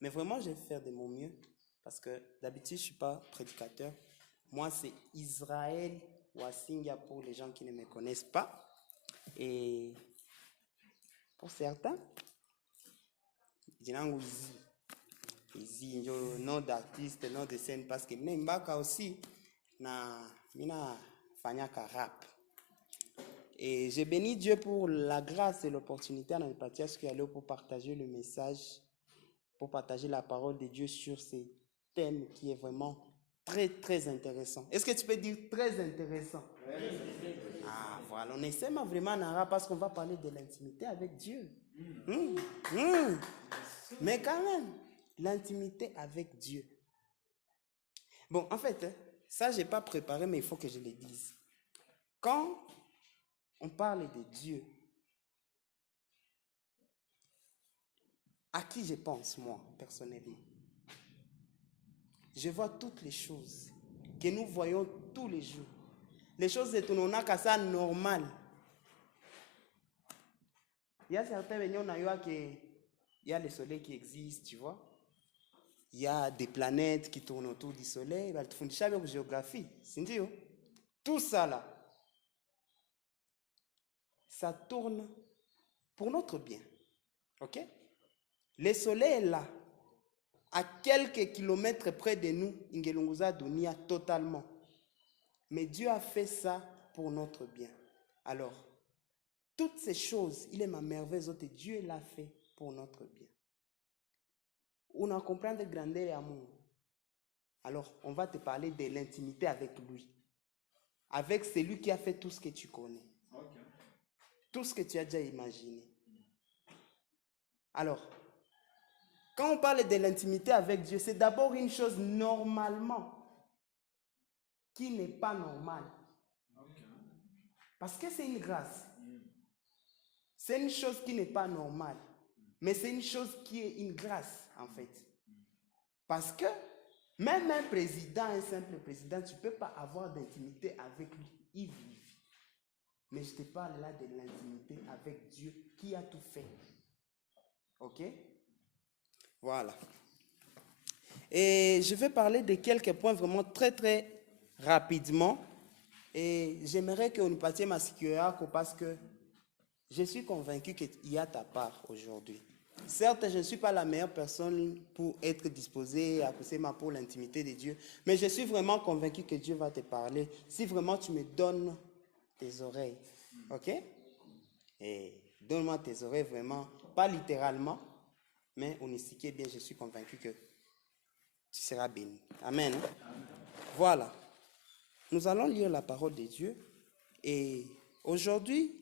Mais vraiment, je vais faire de mon mieux parce que d'habitude, je ne suis pas prédicateur. Moi, c'est Israël Wasinga pour les gens qui ne me connaissent pas. Et pour certains, jina yangu Izi ndio nom d'artiste, nom de scène parce que mimi mbaka aussi na mina fanyaka rap. Et je bénis Dieu pour la grâce et l'opportunité à nous partir ce qu'il y a pour partager le message, pour partager la parole de Dieu sur ce thème qui est vraiment très très intéressant. Est-ce que tu peux dire très intéressant? Ah voilà, on essaie vraiment en arabe parce qu'on va parler de l'intimité avec Dieu. Mais quand même, l'intimité avec Dieu. Bon, en fait, ça, je n'ai pas préparé, mais il faut que je le dise. Quand on parle de Dieu, à qui je pense, moi, personnellement? Je vois toutes les choses que nous voyons tous les jours. Les choses de ton ça normal. Il y a certains on a qu'il y a le soleil qui existe, tu vois. Il y a des planètes qui tournent autour du soleil. Tu fais une géographie. Tout ça là, ça tourne pour notre bien. Ok? Le soleil est là, à quelques kilomètres près de nous, Ingelunguza Dunia totalement. Mais Dieu a fait ça pour notre bien. Alors, toutes ces choses, il est ma merveille, Dieu l'a fait pour notre bien. On a compris de grandeur et amour. Alors, on va te parler de l'intimité avec lui. Avec celui qui a fait tout ce que tu connais. Okay. Tout ce que tu as déjà imaginé. Alors, quand on parle de l'intimité avec Dieu, c'est d'abord une chose normalement qui n'est pas normale. Okay. Parce que c'est une grâce. C'est une chose qui n'est pas normale. Mais c'est une chose qui est une grâce, en fait. Parce que même un président, un simple président, tu ne peux pas avoir d'intimité avec lui. Il vit. Mais je te parle là de l'intimité avec Dieu qui a tout fait. Ok? Voilà. Et je vais parler de quelques points vraiment très très rapidement. Et j'aimerais qu'on nous passe ma sécurité parce que je suis convaincu qu'il y a ta part aujourd'hui. Certes, je ne suis pas la meilleure personne pour être disposée à pousser ma pour l'intimité de Dieu, mais je suis vraiment convaincu que Dieu va te parler si vraiment tu me donnes tes oreilles. Ok? Et donne-moi tes oreilles vraiment, pas littéralement, mais on est bien, je suis convaincu que tu seras béni. Amen. Voilà. Nous allons lire la parole de Dieu et aujourd'hui,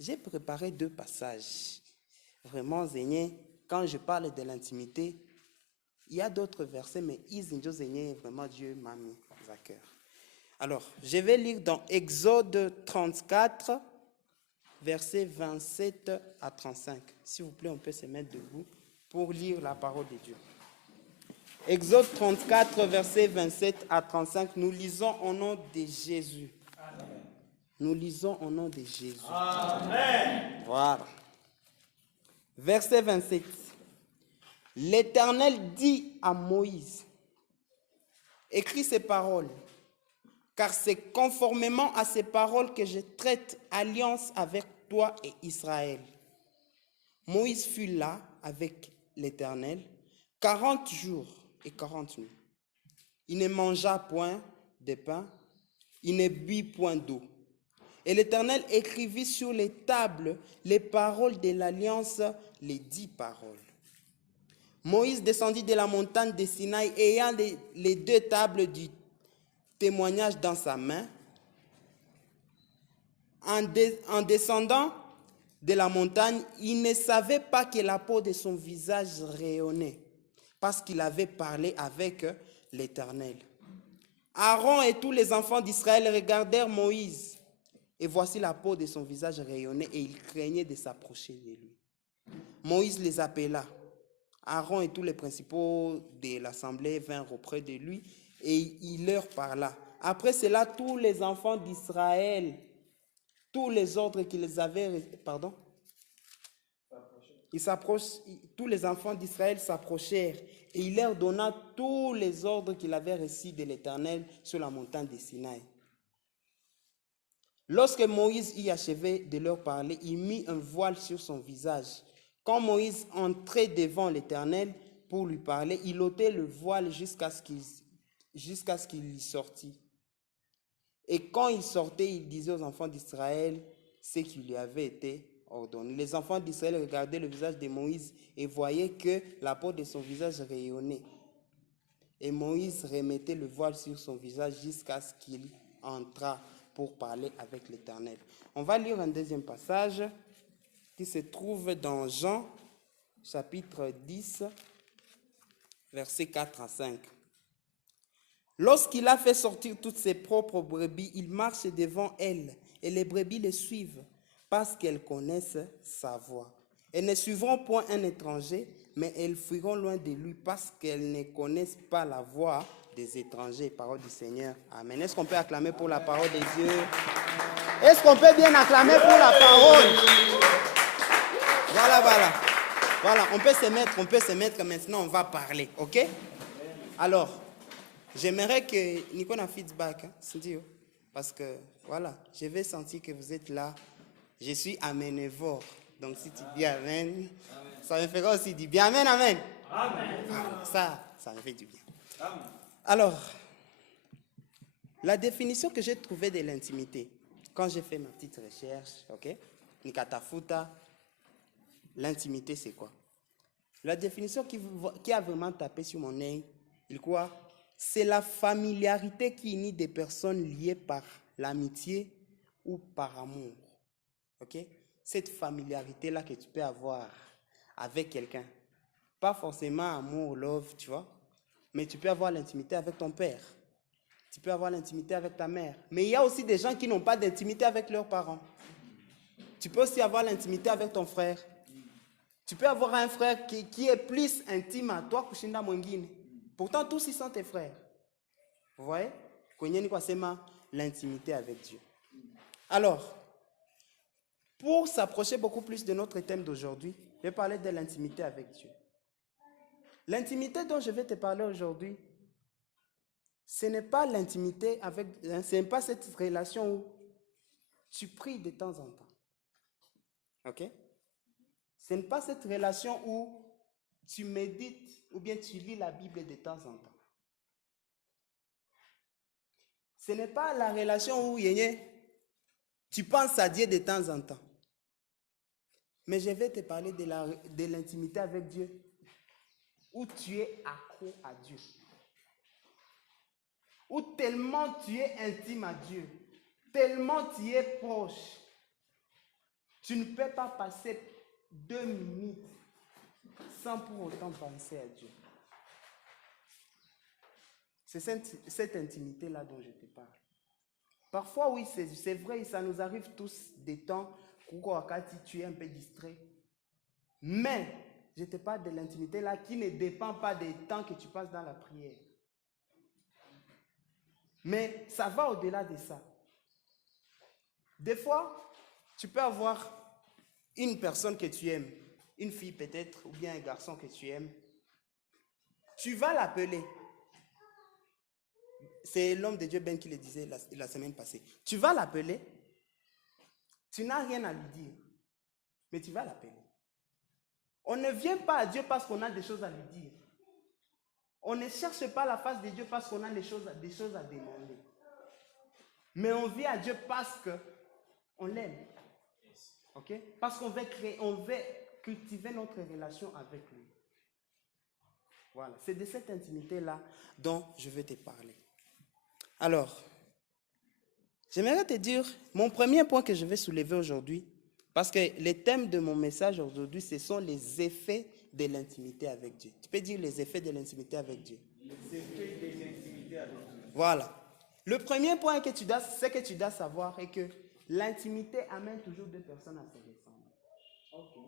j'ai préparé 2 passages. Vraiment, Zéné, quand je parle de l'intimité, il y a d'autres versets, mais vraiment Dieu m'a mis à cœur. Alors, je vais lire dans Exode 34, versets 27 à 35. S'il vous plaît, on peut se mettre debout pour lire la parole de Dieu. Exode 34, versets 27 à 35, nous lisons au nom de Jésus. Amen. Nous lisons au nom de Jésus. Amen. Voilà. Verset 27. L'Éternel dit à Moïse, écris ces paroles, car c'est conformément à ces paroles que je traite alliance avec toi et Israël. Moïse fut là avec l'Éternel 40 jours et 40 nuits. Il ne mangea point de pain, il ne but point d'eau. Et l'Éternel écrivit sur les tables les paroles de l'alliance, les 10 paroles. Moïse descendit de la montagne de Sinaï, ayant les 2 tables du témoignage dans sa main. En descendant de la montagne, il ne savait pas que la peau de son visage rayonnait, parce qu'il avait parlé avec l'Éternel. Aaron et tous les enfants d'Israël regardèrent Moïse, et voici la peau de son visage rayonnait, et ils craignaient de s'approcher de lui. Moïse les appela. Aaron et tous les principaux de l'assemblée vinrent auprès de lui, et il leur parla. Après cela, tous les enfants d'Israël, tous les ordres qu'ils avaient... Pardon? tous les enfants d'Israël s'approchèrent et il leur donna tous les ordres qu'il avait reçus de l'Éternel sur la montagne de Sinaï. Lorsque Moïse eut achevé de leur parler, il mit un voile sur son visage. Quand Moïse entrait devant l'Éternel pour lui parler, il ôtait le voile jusqu'à ce qu'il y sortît. Et quand il sortait, il disait aux enfants d'Israël ce qui lui avait été ordonné. Les enfants d'Israël regardaient le visage de Moïse et voyaient que la peau de son visage rayonnait. Et Moïse remettait le voile sur son visage jusqu'à ce qu'il entrât pour parler avec l'Éternel. On va lire un deuxième passage qui se trouve dans Jean, chapitre 10, versets 4 à 5. Lorsqu'il a fait sortir toutes ses propres brebis, il marche devant elles, et les brebis le suivent, parce qu'elles connaissent sa voix. Elles ne suivront point un étranger, mais elles fuiront loin de lui, parce qu'elles ne connaissent pas la voix des étrangers. Parole du Seigneur. Amen. Est-ce qu'on peut acclamer pour la parole de Dieu? Est-ce qu'on peut bien acclamer pour la parole? Voilà, on peut se mettre, maintenant on va parler, ok? Alors, j'aimerais que Nico n'a feedback, parce que, voilà, je vais sentir que vous êtes là. Je suis aménévore. Donc, si tu dis Amen, ça me fera aussi du bien. Amen, Amen. Amen. Ça me fait du bien. Amen. Alors, la définition que j'ai trouvée de l'intimité, quand j'ai fait ma petite recherche, ok, Nikatafuta, l'intimité c'est quoi? La définition qui a vraiment tapé sur mon œil, c'est la familiarité qui unit des personnes liées par l'amitié ou par amour. Ok? Cette familiarité-là que tu peux avoir avec quelqu'un. Pas forcément amour, love, tu vois. Mais tu peux avoir l'intimité avec ton père. Tu peux avoir l'intimité avec ta mère. Mais il y a aussi des gens qui n'ont pas d'intimité avec leurs parents. Tu peux aussi avoir l'intimité avec ton frère. Tu peux avoir un frère qui est plus intime à toi kushinda mwingine. Pourtant, tous ils sont tes frères. Vous voyez? L'intimité avec Dieu. Alors, pour s'approcher beaucoup plus de notre thème d'aujourd'hui, je vais parler de l'intimité avec Dieu. L'intimité dont je vais te parler aujourd'hui, ce n'est pas l'intimité avec, ce n'est pas cette relation où tu pries de temps en temps. Ok? Ce n'est pas cette relation où tu médites ou bien tu lis la Bible de temps en temps. Ce n'est pas la relation où tu penses à Dieu de temps en temps. Mais je vais te parler de l'intimité avec Dieu, où tu es accro à Dieu. Où tellement tu es intime à Dieu, tellement tu es proche, tu ne peux pas passer 2 minutes sans pour autant penser à Dieu. C'est cette intimité-là dont je te parle. Parfois, oui, c'est vrai, ça nous arrive tous des temps où tu es un peu distrait. Mais je te parle de l'intimité-là qui ne dépend pas des temps que tu passes dans la prière. Mais ça va au-delà de ça. Des fois, tu peux avoir une personne que tu aimes, une fille peut-être, ou bien un garçon que tu aimes. Tu vas l'appeler. C'est l'homme de Dieu Ben qui le disait la semaine passée. Tu vas l'appeler. Tu n'as rien à lui dire. Mais tu vas l'appeler. On ne vient pas à Dieu parce qu'on a des choses à lui dire. On ne cherche pas la face de Dieu parce qu'on a des choses à demander. Mais on vient à Dieu parce qu'on l'aime. Ok? Parce qu'on veut cultiver notre relation avec lui. Voilà. C'est de cette intimité-là dont je vais te parler. Alors, j'aimerais te dire, mon premier point que je vais soulever aujourd'hui, parce que le thème de mon message aujourd'hui, ce sont les effets de l'intimité avec Dieu. Tu peux dire les effets de l'intimité avec Dieu. Les effets de l'intimité avec Dieu. Voilà. Le premier point que tu dois savoir est que l'intimité amène toujours deux personnes à se ressembler. Ok.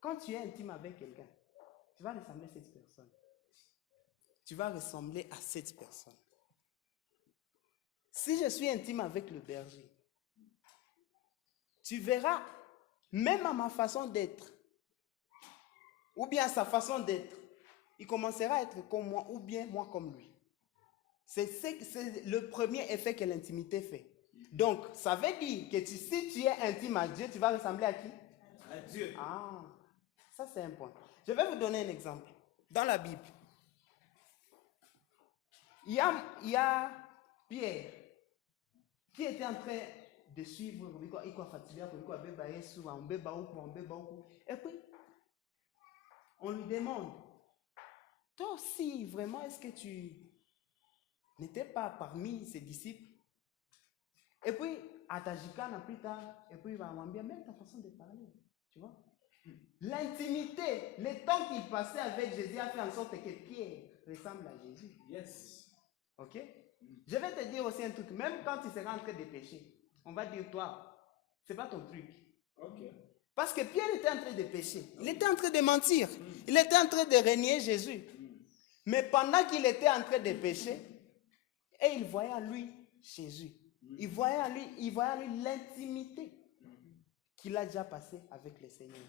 Quand tu es intime avec quelqu'un, tu vas ressembler à cette personne. Tu vas ressembler à cette personne. Si je suis intime avec le berger, tu verras même à ma façon d'être, ou bien à sa façon d'être, il commencera à être comme moi, ou bien moi comme lui. C'est le premier effet que l'intimité fait. Donc, ça veut dire que si tu es intime à Dieu, tu vas ressembler à qui? À Dieu. Ah, ça c'est un point. Je vais vous donner un exemple. Dans la Bible, il y a Pierre qui était en train de suivre, et puis on lui demande, toi aussi, vraiment, est-ce que tu n'étais pas parmi ses disciples? Et puis, Atajikana plus tard, et puis il va m'embêter même ta façon de parler, tu vois. L'intimité, le temps qu'il passait avec Jésus a fait en sorte que Pierre ressemble à Jésus. Yes. Ok? Je vais te dire aussi un truc, même quand tu seras en train de pécher, on va dire toi, c'est pas ton truc. Ok. Parce que Pierre était en train de pécher, il était en train de mentir, il était en train de renier Jésus. Mais pendant qu'il était en train de pécher, et il voyait en lui Jésus, il voyait en lui l'intimité qu'il a déjà passée avec le Seigneur.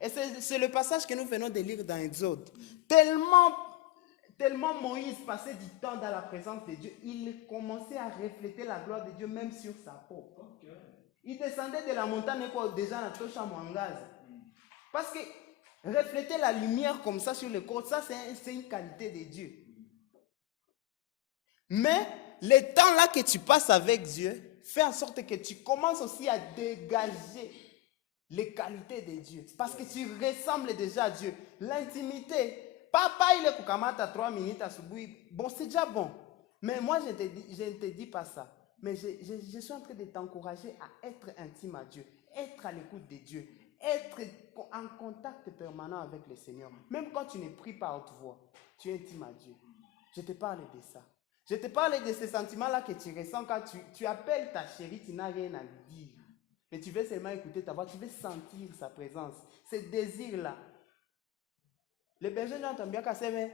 Et c'est le passage que nous venons de lire dans Exode. Tellement Moïse passait du temps dans la présence de Dieu, il commençait à refléter la gloire de Dieu même sur sa peau. Okay. Il descendait de la montagne déjà dans le champ Mwangaza. Parce que refléter la lumière comme ça sur le corps, ça c'est une qualité de Dieu. Mais le temps là que tu passes avec Dieu, fait en sorte que tu commences aussi à dégager les qualités de Dieu. Parce que tu ressembles déjà à Dieu. L'intimité. Papa, il est kukamata 3 minutes à Suboui. Bon, c'est déjà bon. Mais moi, je ne te dis pas ça. Mais je suis en train de t'encourager à être intime à Dieu. Être à l'écoute de Dieu. Être en contact permanent avec le Seigneur. Même quand tu ne pries pas à haute voix, tu es intime à Dieu. Je te parle de ça. Je te parle de ces sentiments-là que tu ressens quand tu appelles ta chérie, tu n'as rien à lui dire. Mais tu veux seulement écouter ta voix, tu veux sentir sa présence. Ce désir-là. Les bergers n'entendent bien qu'à s'aimer.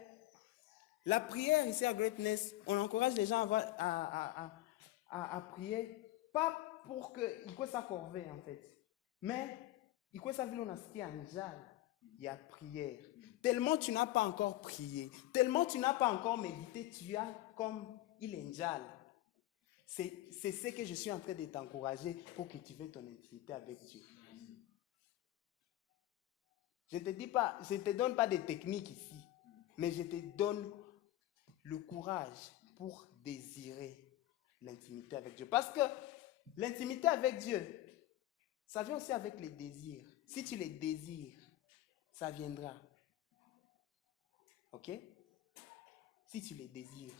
La prière ici à Greatness, on encourage les gens à prier, pas pour qu'ils puissent s'accorder en fait, mais ils puissent savoir ce qui est angélique. Il y a prière. Tellement tu n'as pas encore prié, tellement tu n'as pas encore médité, tu as comme il est angélique. C'est ce que je suis en train de t'encourager pour cultiver ton intimité avec Dieu. Je ne te donne pas de techniques ici, mais je te donne le courage pour désirer l'intimité avec Dieu. Parce que l'intimité avec Dieu, ça vient aussi avec les désirs. Si tu les désires, ça viendra. Ok? Si tu les désires,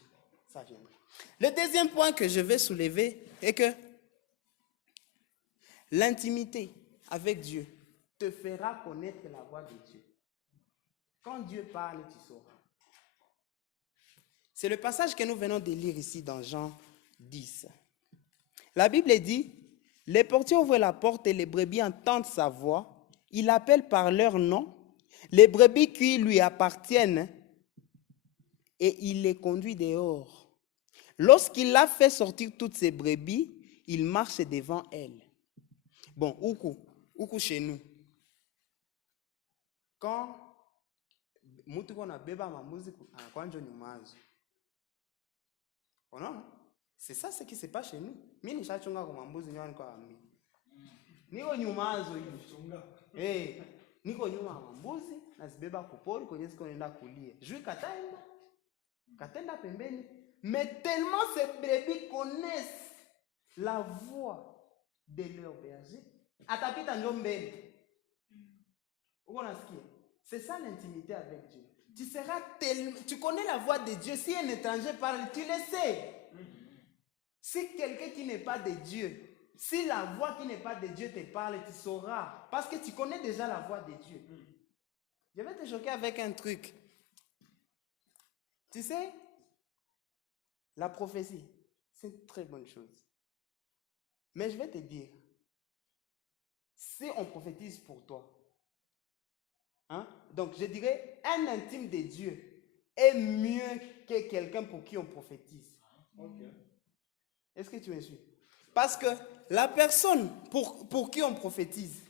ça viendra. Le deuxième point que je vais soulever est que l'intimité avec Dieu te fera connaître la voix de Dieu. Quand Dieu parle, tu sauras. C'est le passage que nous venons de lire ici dans Jean 10. La Bible dit, les portiers ouvrent la porte et les brebis entendent sa voix. Il appelle par leur nom les brebis qui lui appartiennent et il les conduit dehors. Lorsqu'il a fait sortir toutes ces brebis, il marche devant elles. Bon, oukou chez nous. Quand mtu kona beba mamuzi anakwanja nyumazo. Non, c'est ça ce qui se passe chez nous. Mimi nishachunga kwa mambuzi nyumbani kwa mimi. Niko nyumazo hivi. Niko nyuma ya mambuzi nazibeba kupori kwenye ziko nenda kulia. Jui katenda pembeni. Mais tellement ces brebis connaissent la voix de leur berger. Atapita ndio mbele. Uko nasikia? C'est ça l'intimité avec Dieu. Tu connais la voix de Dieu. Si un étranger parle, tu le sais. Si quelqu'un qui n'est pas de Dieu, si la voix qui n'est pas de Dieu te parle, tu sauras. Parce que tu connais déjà la voix de Dieu. Je vais te choquer avec un truc. Tu sais, la prophétie, c'est une très bonne chose. Mais je vais te dire, si on prophétise pour toi, donc je dirais, un intime de Dieu est mieux que quelqu'un pour qui on prophétise. Okay. Est-ce que tu me suis? Parce que la personne pour qui on prophétise,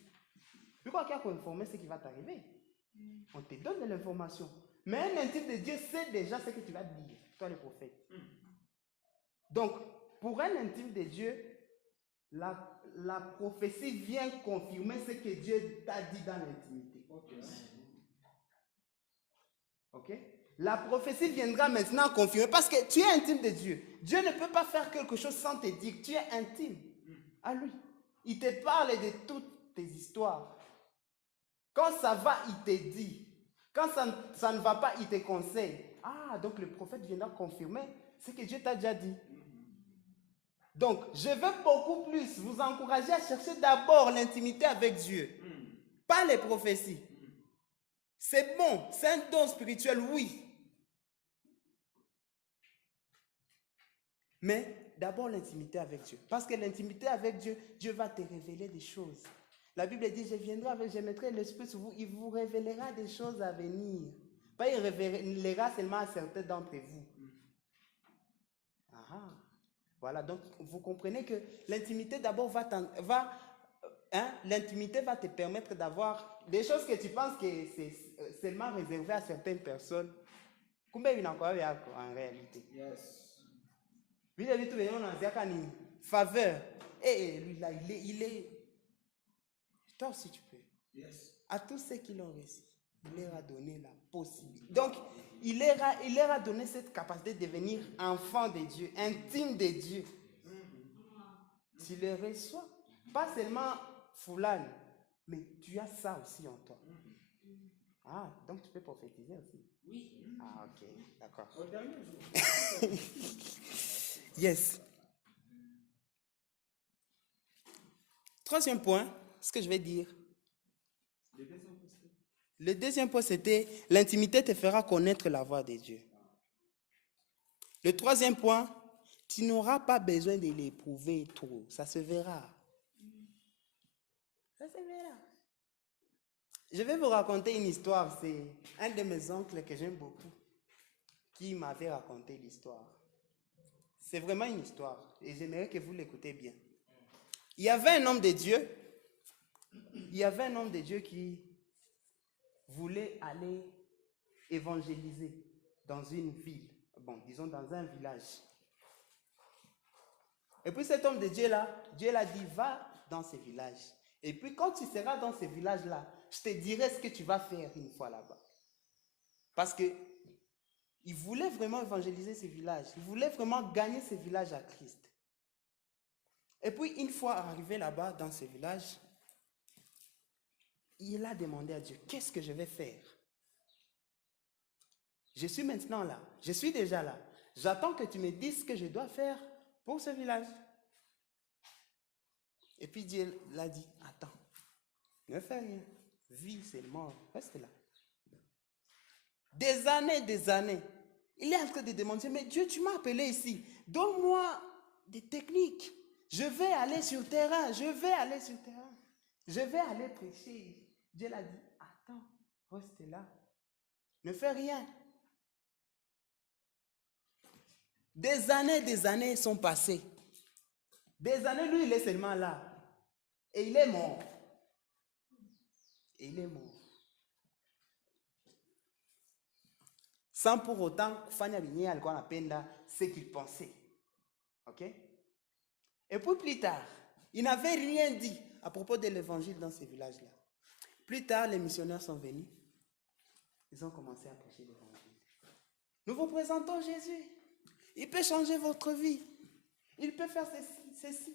Tu crois qu'il y a qu'informer ce qui va t'arriver. On te donne de l'information. Mais un intime de Dieu sait déjà ce que tu vas dire, toi le prophète. Donc, pour un intime de Dieu, la prophétie vient confirmer ce que Dieu t'a dit dans l'intimité. Ok? La prophétie viendra maintenant confirmer parce que tu es intime de Dieu. Dieu ne peut pas faire quelque chose sans te dire. Tu es intime à lui. Il te parle de toutes tes histoires. Quand ça va, il te dit. Quand ça ne va pas, il te conseille. Ah, donc le prophète viendra confirmer ce que Dieu t'a déjà dit. Donc, je veux beaucoup plus vous encourager à chercher d'abord l'intimité avec Dieu. Pas les prophéties. C'est bon, c'est un don spirituel, oui. Mais d'abord l'intimité avec Dieu. Parce que l'intimité avec Dieu, Dieu va te révéler des choses. La Bible dit, je mettrai l'esprit sur vous, il vous révélera des choses à venir. Pas il révélera seulement à certains d'entre vous. Voilà, donc vous comprenez que l'intimité d'abord l'intimité va te permettre d'avoir des choses que tu penses que c'est seulement réservé à certaines personnes. Combien il y en a en réalité? Yes. Faveur. Et lui là, il est. Toi aussi tu peux. Yes. À tous ceux qui l'ont reçu, il leur a donné la possibilité. Donc, il leur a donné cette capacité de devenir enfant de Dieu, intime de Dieu. Tu le reçois. Pas seulement foulane, mais tu as ça aussi en toi. Ah, donc tu peux prophétiser aussi. Oui. Ah, ok, d'accord. Yes. Troisième point, ce que je vais dire. Le deuxième point, c'était l'intimité te fera connaître la voix de Dieu. Le troisième point, tu n'auras pas besoin de l'éprouver trop. Ça se verra. Ça se verra. Je vais vous raconter une histoire. C'est un de mes oncles que j'aime beaucoup qui m'avait raconté l'histoire. C'est vraiment une histoire et j'aimerais que vous l'écoutez bien. Il y avait un homme de Dieu. Il y avait un homme de Dieu qui voulait aller évangéliser dans une ville. Bon, disons dans un village. Et puis cet homme de Dieu-là, Dieu l'a dit, va dans ce village. Et puis quand tu seras dans ce village-là, je te dirai ce que tu vas faire une fois là-bas. Parce que il voulait vraiment évangéliser ce village. Il voulait vraiment gagner ce village à Christ. Et puis une fois arrivé là-bas dans ce village, il a demandé à Dieu, qu'est-ce que je vais faire? Je suis maintenant là. Je suis déjà là. J'attends que tu me dises ce que je dois faire pour ce village. Et puis Dieu l'a dit, attends, ne fais rien. Vis, c'est mort. Reste là. Des années. Il est en train de demander, mais Dieu, tu m'as appelé ici. Donne-moi des techniques. Je vais aller sur terrain. Je vais aller prêcher. Dieu l'a dit, attends, reste là. Ne fais rien. Des années sont passées. Des années, lui, il est seulement là. Et il est mort. Sans pour autant kufanya binye alikuwa anapenda ce qu'il pensait. Ok? Et puis plus tard, il n'avait rien dit à propos de l'évangile dans ces villages-là. Plus tard, les missionnaires sont venus. Ils ont commencé à prêcher l'évangile. Nous vous présentons Jésus. Il peut changer votre vie. Il peut faire ceci.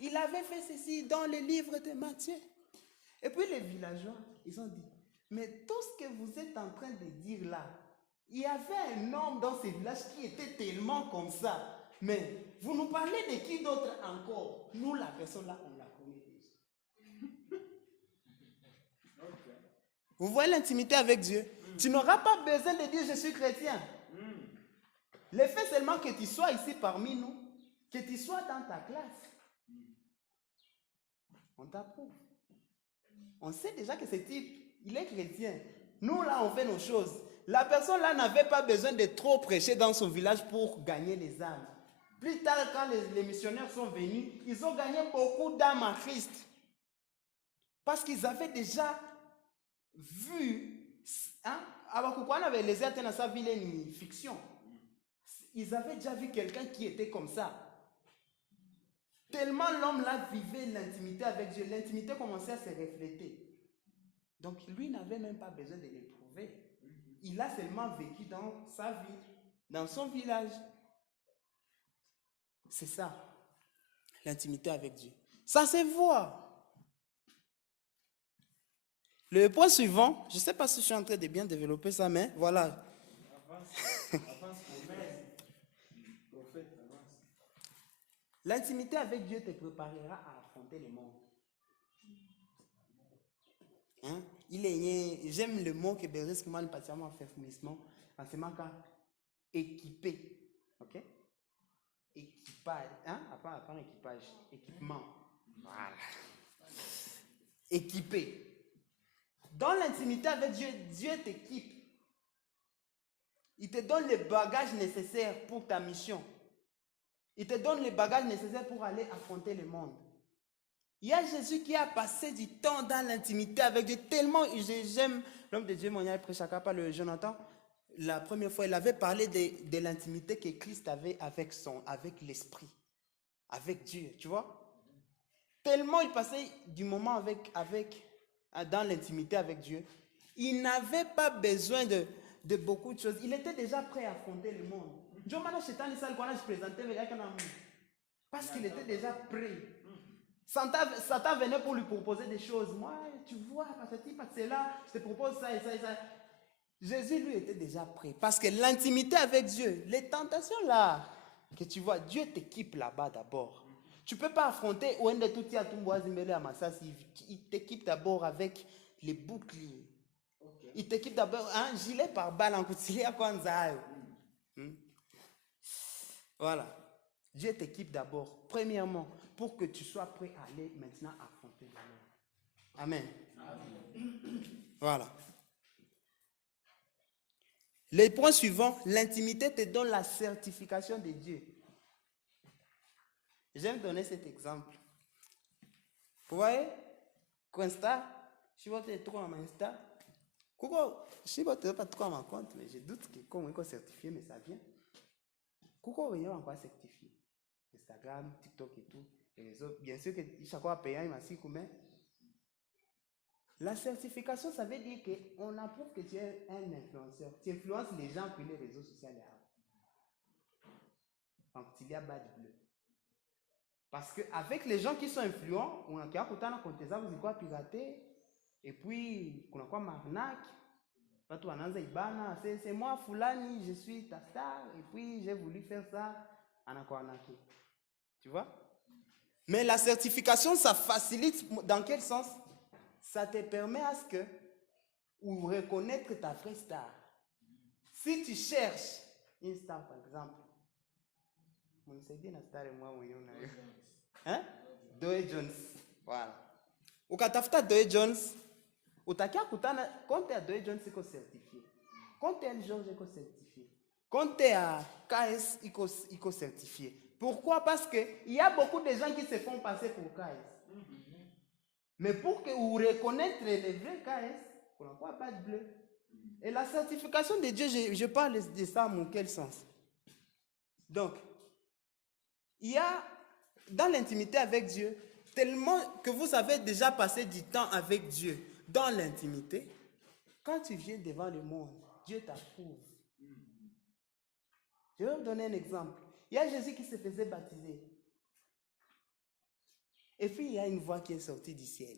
Il avait fait ceci dans le livre de Matthieu. Et puis les villageois, ils ont dit, mais tout ce que vous êtes en train de dire là, il y avait un homme dans ce village qui était tellement comme ça. Mais vous nous parlez de qui d'autre encore? Nous, la personne là, on la connaît déjà. Vous voyez l'intimité avec Dieu? Tu n'auras pas besoin de dire je suis chrétien. Le fait seulement que tu sois ici parmi nous, que tu sois dans ta classe, on t'approuve. On sait déjà que ce type, il est chrétien. Nous, là, on fait nos choses. La personne là n'avait pas besoin de trop prêcher dans son village pour gagner les âmes. Plus tard, quand les missionnaires sont venus, ils ont gagné beaucoup d'âmes à Christ. Parce qu'ils avaient déjà vu, hein, Abakukwana avait les êtres dans sa ville une fiction. Ils avaient déjà vu quelqu'un qui était comme ça. Tellement l'homme là vivait l'intimité avec Dieu, l'intimité commençait à se refléter. Donc lui n'avait même pas besoin de l'éprouver. Il a seulement vécu dans sa ville, dans son village. C'est ça, l'intimité avec Dieu. Ça se voit. Le point suivant, je ne sais pas si je suis en train de bien développer ça, mais voilà. L'intimité avec Dieu te préparera à affronter le monde. Hein? J'aime le mot que Béris Kuman patiemment fait fumissement, en ce moment équipé. Ok? Équipage. Hein? Pas équipage, équipement. Voilà. Équipé. Dans l'intimité avec Dieu, Dieu t'équipe. Il te donne les bagages nécessaires pour ta mission. Il te donne les bagages nécessaires pour aller affronter le monde. Il y a Jésus qui a passé du temps dans l'intimité avec Dieu. Tellement j'aime l'homme de Dieu, mon prêchaka par le Jonathan. La première fois, il avait parlé de l'intimité que Christ avait avec l'Esprit, avec Dieu, tu vois. Tellement il passait du moment dans l'intimité avec Dieu. Il n'avait pas besoin de beaucoup de choses. Il était déjà prêt à affronter le monde. Parce qu'il était déjà prêt. Satan venait pour lui proposer des choses. Moi, tu vois, patati, patela, je te propose ça et ça et ça. Jésus, lui, était déjà prêt. Parce que l'intimité avec Dieu, les tentations là, que tu vois, Dieu t'équipe là-bas d'abord. Tu ne peux pas affronter il t'équipe d'abord avec les boucliers. Okay. Il t'équipe d'abord un gilet par balle en coutilé à Kwanzaa. Voilà. Dieu t'équipe d'abord, premièrement, pour que tu sois prêt à aller maintenant affronter le monde. Amen. Amen. Voilà. Les points suivants, l'intimité te donne la certification de Dieu. J'aime donner cet exemple. Vous voyez, Insta, je vais te trouver à Insta. Je ne vais pas trouver à ma compte, mais je doute que comme on est certifié, mais ça vient. Pourquoi on est encore certifié? Instagram, TikTok et tout, les réseaux. Bien sûr que chaque fois payant, il m'a dit combien. La certification, ça veut dire qu'on approuve que tu es un influenceur. Tu influences les gens pour les réseaux sociaux. Donc, il y a badge bleu. Parce qu'avec les gens qui sont influents, on a qu'à côté de compte ça, vous quoi pirater, et puis, on a quoi marnaque, c'est moi, Fulani, je suis ta star, et puis j'ai voulu faire ça, on a quoi arnaqué. Tu vois? Mais la certification, ça facilite, dans quel sens? Ça te permet à ce que, ou reconnaître ta vraie star. Si tu cherches une star, par exemple, hein? Doe Jones. Voilà. Ukatafuta Doe Jones, utakia kutana, compte à Doe Jones iko certifié. Compte à George iko certifié. Compte à KS iko certifié. Pourquoi? Parce qu'il y a beaucoup de gens qui se font passer pour KS. Mais pour que vous reconnaître les vrais KS, on n'a pas badge bleu. Et la certification de Dieu, je parle de ça en quel sens? Donc, il y a dans l'intimité avec Dieu, tellement que vous avez déjà passé du temps avec Dieu dans l'intimité, quand tu viens devant le monde, Dieu t'approuve. Je vais vous donner un exemple. Il y a Jésus qui se faisait baptiser. Et puis il y a une voix qui est sortie du ciel.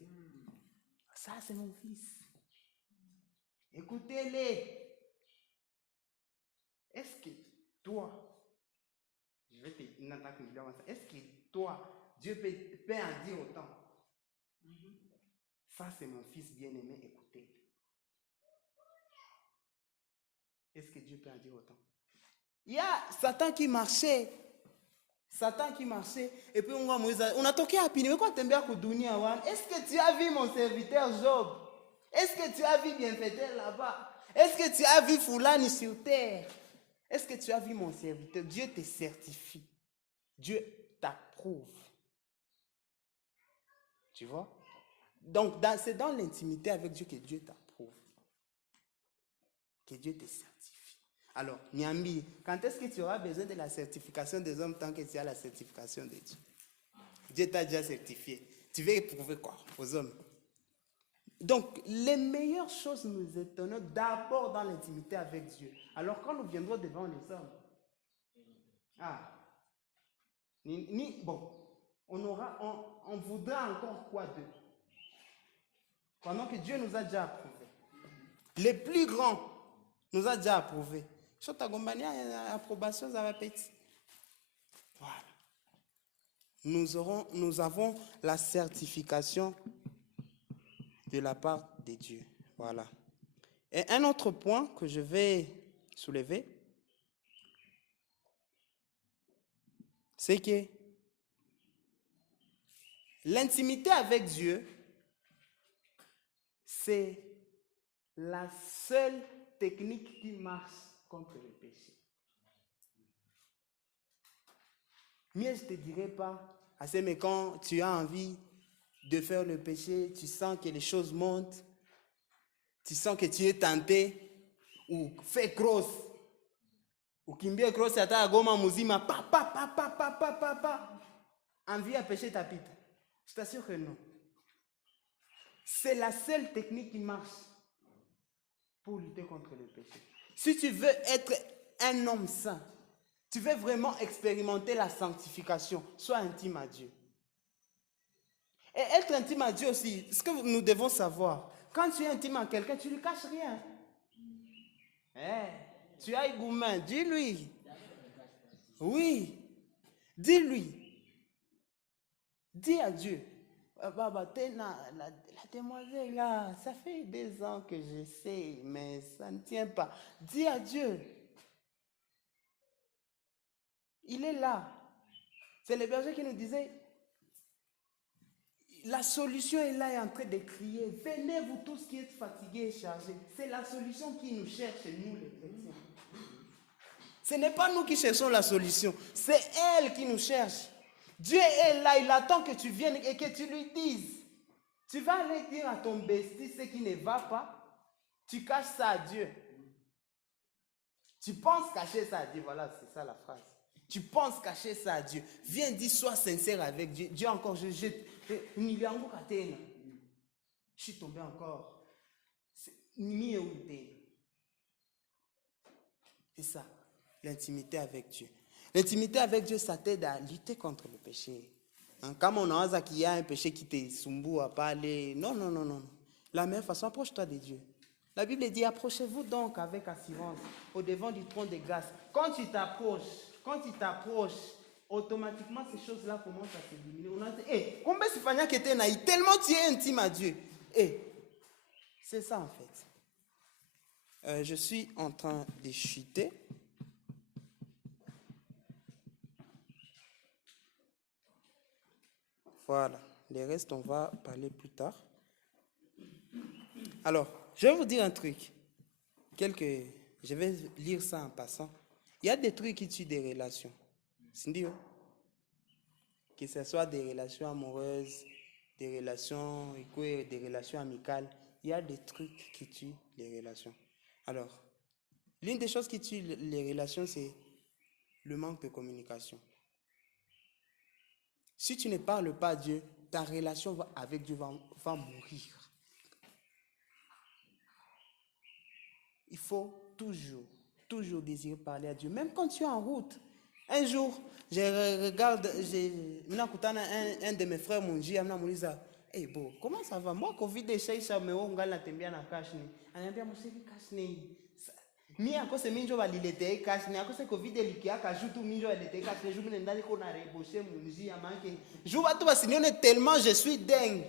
Ça, c'est mon fils. Écoutez-les. Est-ce que toi, je vais te dire, est-ce que toi, Dieu peut en dire autant? Ça, c'est mon fils bien-aimé, écoutez. Est-ce que Dieu peut en dire autant? Il y a Satan qui marchait. Et puis on a toqué à Pini. Mais quoi t'aimes Koudunia Wan? Est-ce que tu as vu mon serviteur Job? Est-ce que tu as vu bienfaiteur là-bas? Est-ce que tu as vu Foulani sur terre? Est-ce que tu as vu mon serviteur? Dieu te certifie. Dieu t'approuve. Tu vois? Donc, c'est dans l'intimité avec Dieu que Dieu t'approuve, que Dieu te certifie. Alors, Nyambi, quand est-ce que tu auras besoin de la certification des hommes tant que tu as la certification de Dieu? Dieu t'a déjà certifié. Tu veux éprouver quoi aux hommes? Donc, les meilleures choses nous étonnent d'abord dans l'intimité avec Dieu. Alors, quand nous viendrons devant les hommes, bon, on voudra encore quoi d'eux? Pendant que Dieu nous a déjà approuvés. Les plus grands nous a déjà approuvés. Chotagombania, approbation, ça va péter. Voilà. Nous avons la certification de la part de Dieu. Voilà. Et un autre point que je vais soulever, c'est que l'intimité avec Dieu, c'est la seule technique qui marche contre le péché. Mieux, je ne te dirais pas, mais quand tu as envie de faire le péché, tu sens que les choses montent, tu sens que tu es tenté, ou fais cross, ou kimbie cross, ata agoma muzima, envie à pécher ta pite. Je t'assure que non. C'est la seule technique qui marche pour lutter contre le péché. Si tu veux être un homme saint, tu veux vraiment expérimenter la sanctification, sois intime à Dieu. Et être intime à Dieu aussi, ce que nous devons savoir, quand tu es intime à quelqu'un, tu ne lui caches rien. Tu as Igoumen, dis-lui. Oui, dis-lui. Dis à Dieu. La demoiselle là, ça fait 2 ans que j'essaie, mais ça ne tient pas. Dis à Dieu. Il est là. C'est le berger qui nous disait, la solution est là, est en train de crier. Venez vous tous qui êtes fatigués et chargés. C'est la solution qui nous cherche, nous les chrétiens. Ce n'est pas nous qui cherchons la solution, c'est elle qui nous cherche. Dieu est là, il attend que tu viennes et que tu lui dises. Tu vas aller dire à ton bestie ce qui ne va pas, tu caches ça à Dieu. Tu penses cacher ça à Dieu, voilà, c'est ça la phrase. Tu penses cacher ça à Dieu. Viens dire, sois sincère avec Dieu. Dieu encore, je suis tombé encore. C'est ça, l'intimité avec Dieu. L'intimité avec Dieu, ça t'aide à lutter contre le péché. Comme on a qu'il y a un péché qui te sumboue à parler, non. La meilleure façon, approche-toi de Dieu. La Bible dit, approchez-vous donc avec assurance au devant du trône de grâce. Quand tu t'approches, automatiquement ces choses-là commencent à se diminuer. On a dit, combien c'est fania que t'es naïf, tellement tu es intime à Dieu. C'est ça en fait. Je suis en train de chuter. Voilà, les restes, on va parler plus tard. Alors, je vais vous dire un truc. Je vais lire ça en passant. Il y a des trucs qui tuent des relations. Que ce soit des relations amoureuses, des relations amicales, il y a des trucs qui tuent les relations. Alors, l'une des choses qui tue les relations, c'est le manque de communication. Si tu ne parles pas à Dieu, ta relation avec Dieu va mourir. Il faut toujours désirer parler à Dieu, même quand tu es en route. Un jour, je regarde, un de mes frères, mon Dieu, il dit, comment ça va? Moi, Covid est chez mais on a tembia na cash ni. Anambia musiki cash ni. Mi akose minjo balilete cash ni akose Covid elikia kajutu minjo elete cash ni. Joue ndani ko na reboshe mon Dieu amanke. Joue ba to basinione tellement je suis dingue.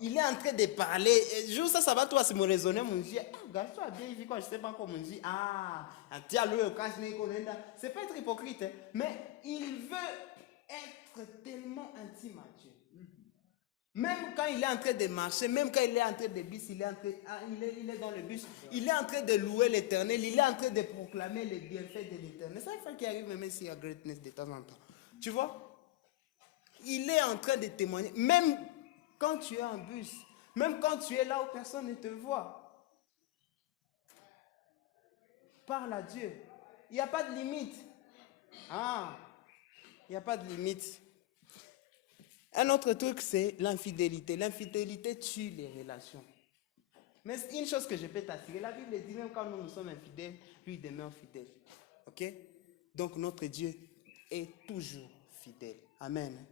Il est en train de parler. Juste ça va toi se me raisonner, mon Dieu. Garçon a bien vu quand je sais pas comment on dit. C'est pas être hypocrite, mais il veut être tellement intime à Dieu. Même quand il est en train de marcher, même quand il est en train de bus, il est dans le bus, il est en train de louer l'Éternel, il est en train de proclamer les bienfaits de l'Éternel. C'est un fait qui arrive même s'il y a greatness de temps en temps. Tu vois? Il est en train de témoigner. Même quand tu es en bus, même quand tu es là où personne ne te voit. Parle à Dieu. Il n'y a pas de limite. Ah, il n'y a pas de limite. Un autre truc, c'est l'infidélité. L'infidélité tue les relations. Mais une chose que je peux t'assurer, la Bible dit même quand nous sommes infidèles, lui demeure fidèle. Ok? Donc notre Dieu est toujours fidèle. Amen.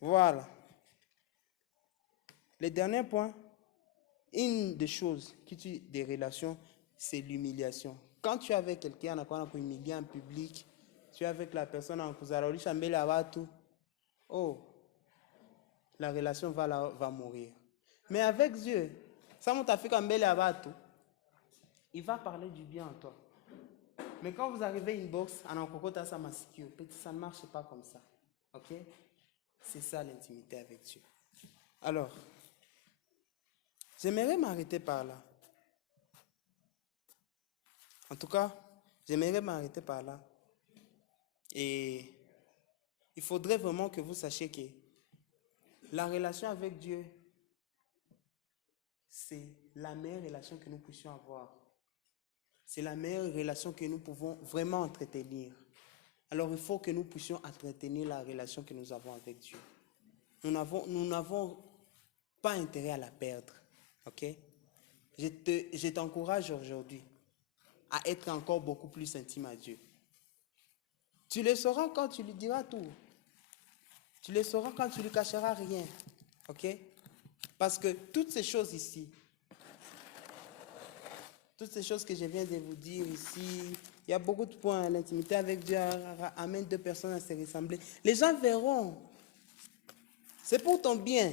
Voilà. Le dernier point, une des choses qui tue des relations, c'est l'humiliation. Quand tu es avec quelqu'un, on a humilié en public, tu es avec la personne en Kuzaralisha Mbele Abatu, oh, la relation va mourir. Mais avec Dieu, ça m'a fait Mbele Abatu, il va parler du bien en toi. Mais quand vous arrivez à une box, ça ne marche pas comme ça. Ok? C'est ça l'intimité avec Dieu. Alors, j'aimerais m'arrêter par là. En tout cas, j'aimerais m'arrêter par là. Et il faudrait vraiment que vous sachiez que la relation avec Dieu, c'est la meilleure relation que nous puissions avoir. C'est la meilleure relation que nous pouvons vraiment entretenir. Alors il faut que nous puissions entretenir la relation que nous avons avec Dieu. Nous n'avons pas intérêt à la perdre. Ok? Je t'encourage aujourd'hui à être encore beaucoup plus intime à Dieu. Tu le sauras quand tu lui diras tout. Tu le sauras quand tu lui cacheras rien. Ok? Parce que toutes ces choses ici, toutes ces choses que je viens de vous dire ici, il y a beaucoup de points. L'intimité avec Dieu amène deux personnes à se ressembler. Les gens verront. C'est pour ton bien.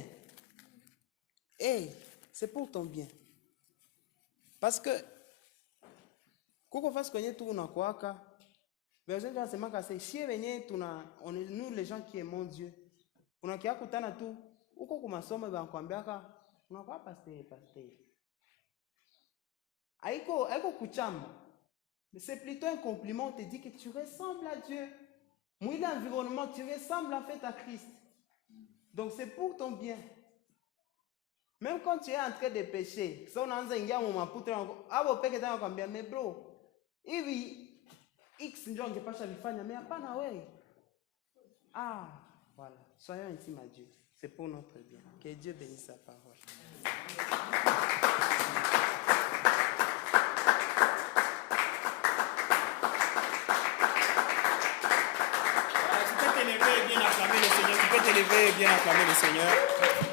Hey, c'est pour ton bien. Parce que, quand on fasse connaître tout, on a quoi? Nous, les gens qui aimons Dieu, on a kia kutana tout. Uko kumasomo bankwambiaka, unakuwa pasteur. Aiko kuchamba. Mais c'est plutôt un compliment, on te dit que tu ressembles à Dieu. Moi, l'environnement, tu ressembles en fait à Christ. Donc c'est pour ton bien. Même quand tu es en train de pécher, mais bro, X ndio angepasha vifanya, mais hapana wewe. Ah, voilà. Soyons intimes à Dieu. C'est pour notre bien. Que Dieu bénisse sa parole. Tu peux te lever et bien acclamer le Seigneur.